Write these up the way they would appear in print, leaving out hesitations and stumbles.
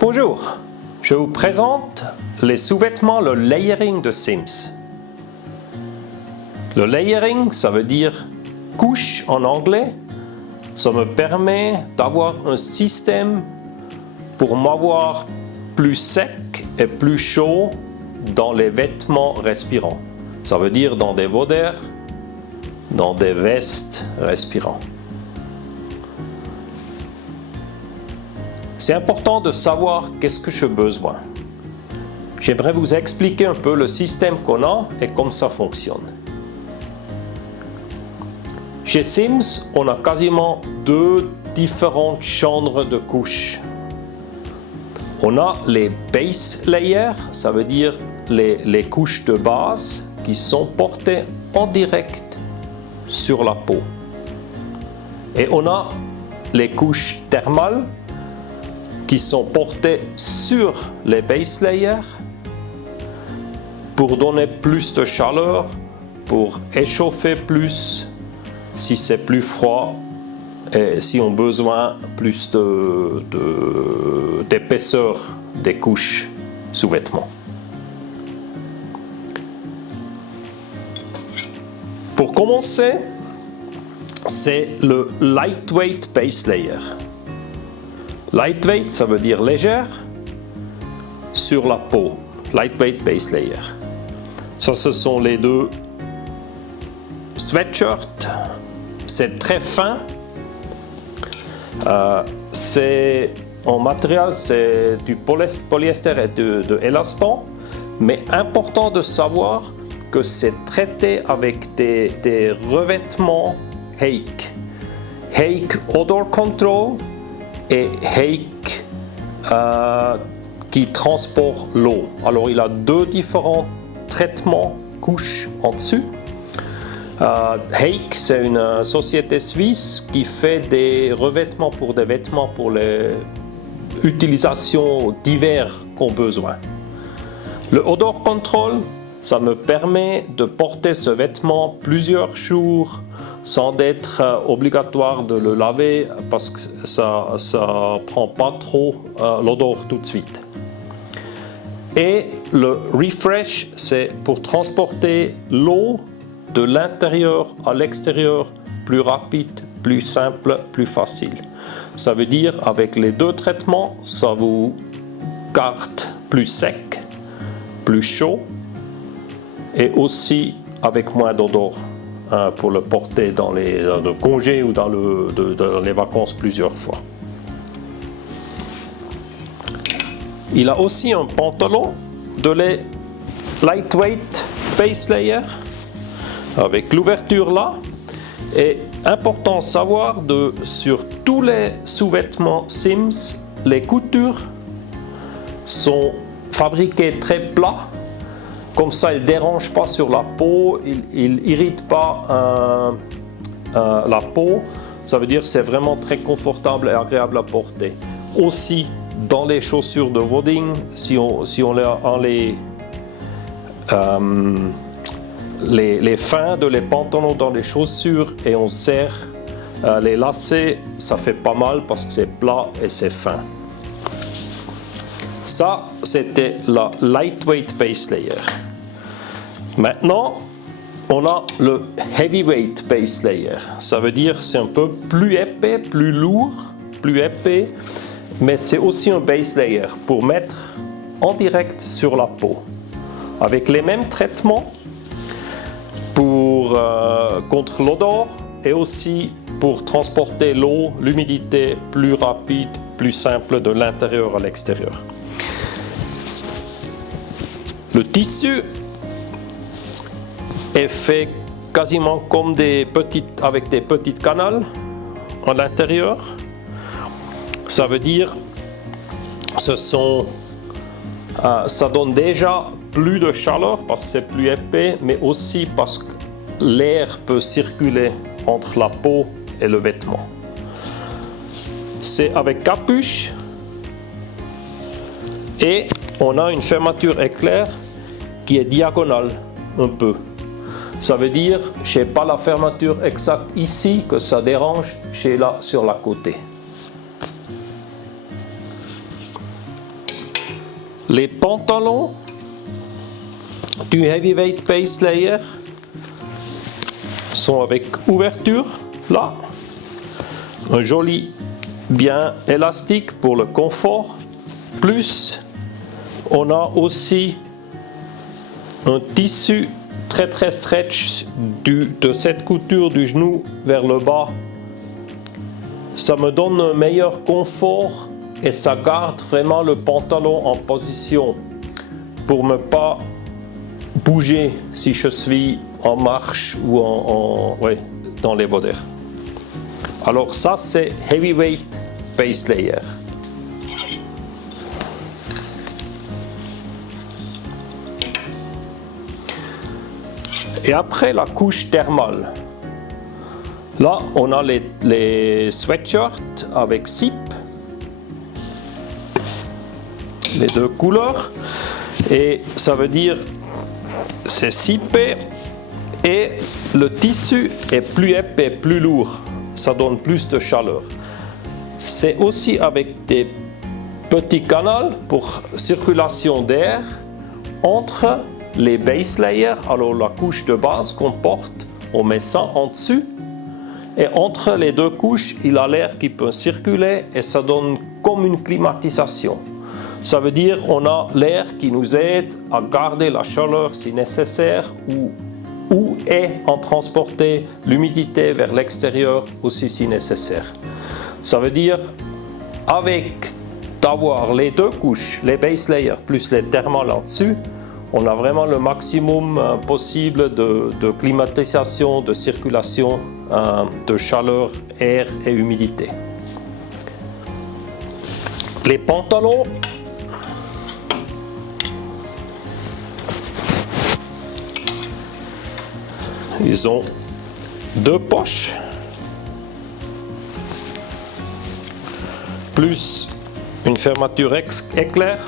Bonjour, je vous présente les sous-vêtements, le layering de Sims. Le layering, ça veut dire couche en anglais. Ça me permet d'avoir un système pour m'avoir plus sec et plus chaud dans les vêtements respirants. Ça veut dire dans des veaux d'air, dans des vestes respirants. C'est important de savoir qu'est-ce que j'ai besoin. J'aimerais vous expliquer un peu le système qu'on a et comment ça fonctionne. Chez Sims, on a quasiment deux différentes chambres de couches. On a les base layers, ça veut dire les couches de base qui sont portées en direct sur la peau. Et on a les couches thermales qui sont portées sur les base layers pour donner plus de chaleur, pour échauffer plus si c'est plus froid et si on a besoin plus d'épaisseur des couches sous-vêtements. Pour commencer, c'est le lightweight base layer. Lightweight, ça veut dire légère sur la peau. Lightweight base layer. Ça, ce sont les deux sweatshirts. C'est très fin. En matériel, c'est du polyester et de élastan. Mais important de savoir que c'est traité avec des revêtements Hake. Hake Odor Control et Hake qui transporte l'eau. Alors il a deux différents traitements couches en dessus. Hake, c'est une société suisse qui fait des revêtements pour des vêtements pour les utilisations diverses qu'on a besoin. Le Odor Control, ça me permet de porter ce vêtement plusieurs jours sans être obligatoire de le laver parce que ça prend pas trop l'odeur tout de suite. Et le Refresh, c'est pour transporter l'eau de l'intérieur à l'extérieur plus rapide, plus simple, plus facile. Ça veut dire avec les deux traitements, ça vous garde plus sec, plus chaud et aussi avec moins d'odeur pour le porter dans le congé ou dans les vacances plusieurs fois. Il a aussi un pantalon de les lightweight base layer avec l'ouverture là. Et important de savoir sur tous les sous-vêtements Sims, les coutures sont fabriquées très plats. Comme ça, il ne dérange pas sur la peau, il n'irrite pas la peau. Ça veut dire que c'est vraiment très confortable et agréable à porter. Aussi, dans les chaussures de vodding, si on a les fins de les pantalons dans les chaussures et on serre les lacets, ça fait pas mal parce que c'est plat et c'est fin. Ça, c'était la lightweight base layer. Maintenant, on a le heavyweight base layer. Ça veut dire que c'est un peu plus épais, plus lourd, plus épais, mais c'est aussi un base layer pour mettre en direct sur la peau. Avec les mêmes traitements contre l'odeur et aussi pour transporter l'eau, l'humidité plus rapide, plus simple de l'intérieur à l'extérieur. Le tissu est fait quasiment comme avec des petites canales à l'intérieur. Ça veut dire ça donne déjà plus de chaleur parce que c'est plus épais, mais aussi parce que l'air peut circuler entre la peau et le vêtement. C'est avec capuche et on a une fermeture éclair qui est diagonale un peu. Ça veut dire, je n'ai pas la fermeture exacte ici que ça dérange, j'ai là sur la côté. Les pantalons du Heavyweight Base Layer sont avec ouverture là, un joli bien élastique pour le confort, plus on a aussi un tissu très stretch de cette couture du genou vers le bas. Ça me donne un meilleur confort et ça garde vraiment le pantalon en position pour ne pas bouger si je suis en marche ou dans les voders. Alors ça c'est Heavyweight Base Layer. Et après la couche thermale, là on a les sweatshirts avec zip, les deux couleurs, et ça veut dire c'est zippé et le tissu est plus épais, plus lourd, ça donne plus de chaleur. C'est aussi avec des petits canaux pour circulation d'air entre les base layers, alors la couche de base qu'on porte, on met ça en dessus et entre les deux couches, il a l'air qui peut circuler et ça donne comme une climatisation. Ça veut dire on a l'air qui nous aide à garder la chaleur si nécessaire ou en transporter l'humidité vers l'extérieur aussi si nécessaire. Ça veut dire avec d'avoir les deux couches, les base layers plus les thermales en dessus, on a vraiment le maximum possible de climatisation, de circulation, de chaleur, air et humidité. Les pantalons, ils ont deux poches, plus une fermeture éclair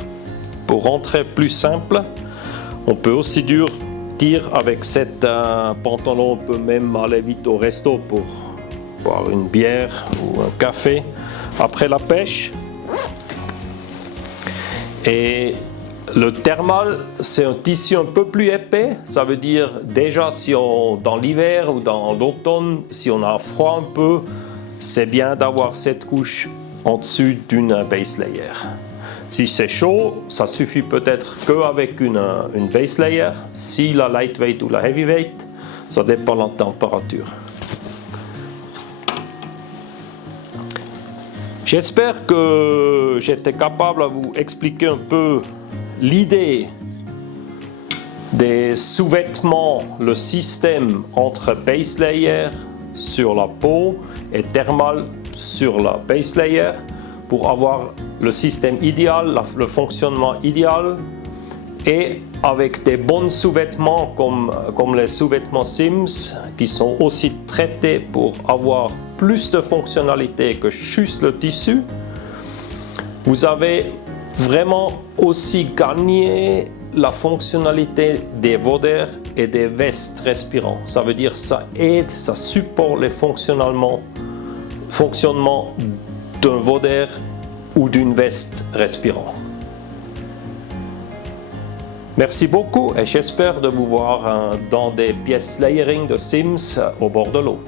pour rentrer plus simple. On peut aussi dire avec cet pantalon, on peut même aller vite au resto pour boire une bière ou un café après la pêche. Et le thermal, c'est un tissu un peu plus épais. Ça veut dire déjà si dans l'hiver ou dans l'automne, si on a froid un peu, c'est bien d'avoir cette couche en dessus d'une base layer. Si c'est chaud, ça suffit peut-être qu'avec une base layer. Si la lightweight ou la heavyweight, ça dépend de la température. J'espère que j'étais capable de vous expliquer un peu l'idée des sous-vêtements, le système entre base layer sur la peau et thermal sur la base layer pour avoir le système idéal, le fonctionnement idéal, et avec des bons sous-vêtements comme les sous-vêtements Sims qui sont aussi traités pour avoir plus de fonctionnalité que juste le tissu, vous avez vraiment aussi gagné la fonctionnalité des voders et des vestes respirants. Ça veut dire ça aide, ça supporte le fonctionnement d'un voder ou d'une veste respirant. Merci beaucoup et j'espère de vous voir dans des pièces layering de Sims au bord de l'eau.